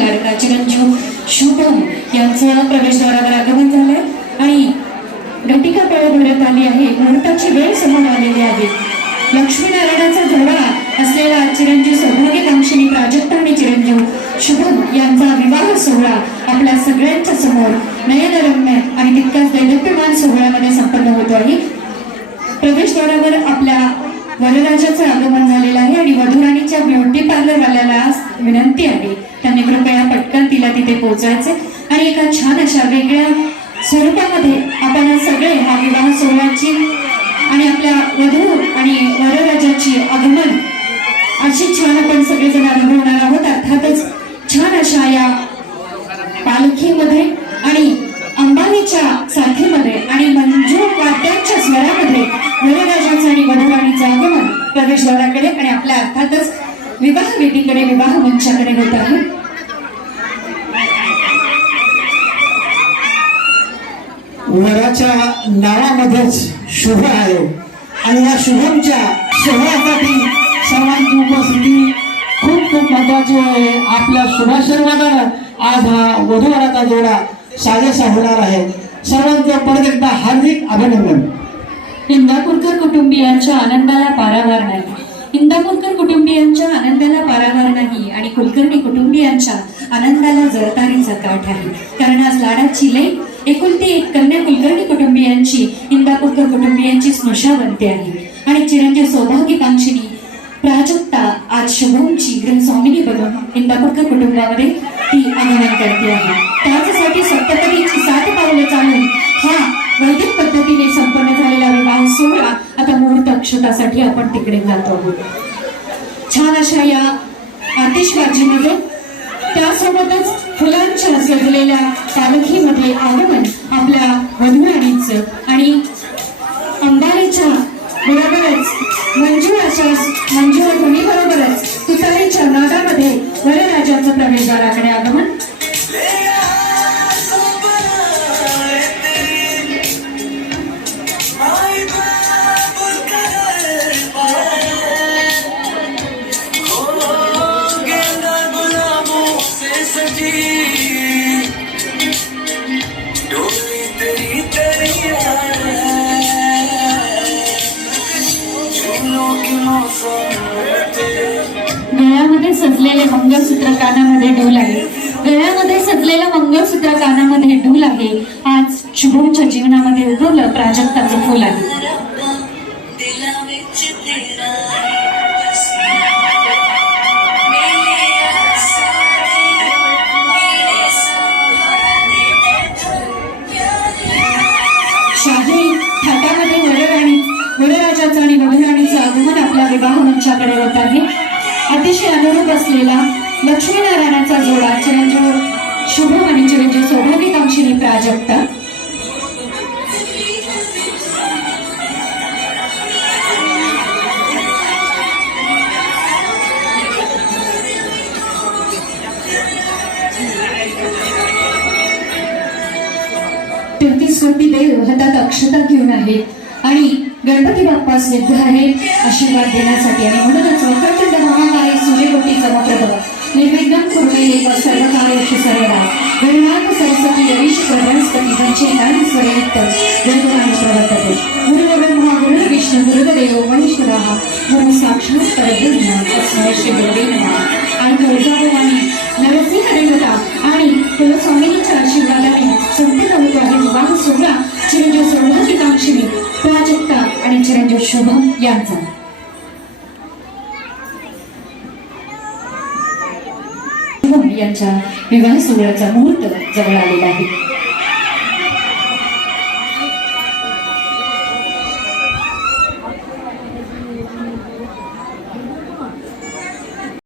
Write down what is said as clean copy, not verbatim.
लाडका चिरंजीव शुभम यांचं प्रवेशद्वारावर आगमन झालंय आणि घटिका पळ भरत आली आहे. मुहूर्ताची वेळ समोर आलेली आहे. लक्ष्मीनारायणाचा जोडा असलेला चिरंजीव सौभाग्यकांक्षिणी प्राजक्ता आणि चिरंजीव शुभम यांचा विवाह सोहळा आपल्या सगळ्यांच्या समोर नयनरम्य आणि तितकाच दैदिप्यमान सोहळ्यामध्ये संपन्न होतो आहे. प्रवेशद्वारावर आपल्या वरराजाचं आगमन झालेलं आहे आणि वधूराणीच्या ब्युटी पार्लर वाल्याला विनंती आहे त्यांनी कृपया पटकन तिला तिथे पोहोचायचे आणि एका छान अशा वेगळ्या स्वरूपामध्ये आपण सगळे हा विवाह सोहळ्याची आणि आपल्या वधू आणि वरराजाची आगमन अशी छान आपण सगळेजण अनुभवणार आहोत. अर्थातच छान अशा या पालखीमध्ये आणि अंबानीच्या साथीमध्ये आणि मंजू वाद्यांच्या स्वरामध्ये वरराजाचं आणि वधूराणीचं आगमन प्रवेशद्वाराकडे आणि आपल्या अर्थातच विवाह वेदीकडे विवाह मंचाकडे होत आहे. वराच्या नावामध्येच शुभ आहे आणि या शुभमच्या सोहळ्यासाठी सर्वांची उपस्थिती खूप खूप महत्वाची आहे. आपल्या शुभाशीर्वादानं आज हा वधूवराचा जोडा साजेसा होणार आहे. सर्वांचं परत एकदा हार्दिक अभिनंदन. इंदापूरकर कुटुंबियांच्या आनंदाला पारावार नाही. इंदापूरकर कुटुंबियांच्या आनंदाला पारावार नाही आणि कुलकर्णी कुटुंबियांच्या आनंदाला जळतारीचा काठ आहे. कारण आज लाडाची लई एकुलती एक कन्या कुलकर्णी कुटुंबियांची इंदापूरकर कुटुंबियांची स्मशावंती आहे आणि चिरंजीव सौभाग्यकांक्षिणी प्राजक्ता आज शुभमची गृहस्वामिनी बनून इंदापूरकर कुटुंबामध्ये ती आगमन करते आहे. त्याच्यासाठी सप्तपदीची 7 पावले चालून हा वैदिक पद्धतीने संपन्न झालेला विवाह सोहळा आता मुहूर्त अक्षतासाठी आपण तिकडे जातो आहोत. छान अशा या आतिषबाजीमध्ये त्यासोबतच फुलांच्या सजलेल्या पालखीमध्ये आगमन आपल्या वधूराणीचं आणि अंबानीच्या बरोबरच मंजू ध्वनी बरोबरच तुतारीच्या नादामध्ये वरराजाचं प्रवेशद्वाराकडे आगमन. गळ्यामध्ये सजलेले मंगळसूत्र कानामध्ये डूल आहे. गळ्यामध्ये सजलेलं मंगळसूत्र कानामध्ये डूल आहे. आज शुभमच्या जीवनामध्ये उगवलं प्राजक्ताचं फुल आहे. शाही थाटामध्ये वरराजाचं आणि वधूराणीचं आगमन आपल्या विवाह मंचाकडे होत आहे. अतिशय अनुरूप असलेला लक्ष्मीनारायणाचा जोडा चिरंजीव शुभम आणि चिरंजीव सौभाग्यकांक्षिणी प्राजक्ता. तेहतीस देव हातात अक्षता घेऊन आहेत आणि गणपती बाप्पा सिद्ध आहे आशीर्वाद देण्यासाठी आणि म्हणूनच वक्रतुंड महाकाय सूर्यकोटी समप्रभ निर्विघ्नं कुर्मे सर्व कार्येषु सर्वदा गणनाथ सरस्वती यरीश बृहस्पती पंचेतानि स्वरयुक्त जगदानि प्रवर्तते. गुरुर्ब्रह्मा गुरुर्विष्णु गुरुर्देवो महेश्वरः गुरु साक्षात् परब्रह्म तस्मै श्री गुरवे नमः. आणि तुळजाभवानी नरसिंह देवता आणि कुलस्वामिनीच्या आशीर्वादाने संपन्न होतो आहे विवाह सोहळा चिरंजीव सौभाग्यकांक्षिणी प्राजक्ता आणि चिरंजीव शुभम यांचा. यांच्या विवाह सोहळ्याचा मुहूर्त जवळ आलेला आहे.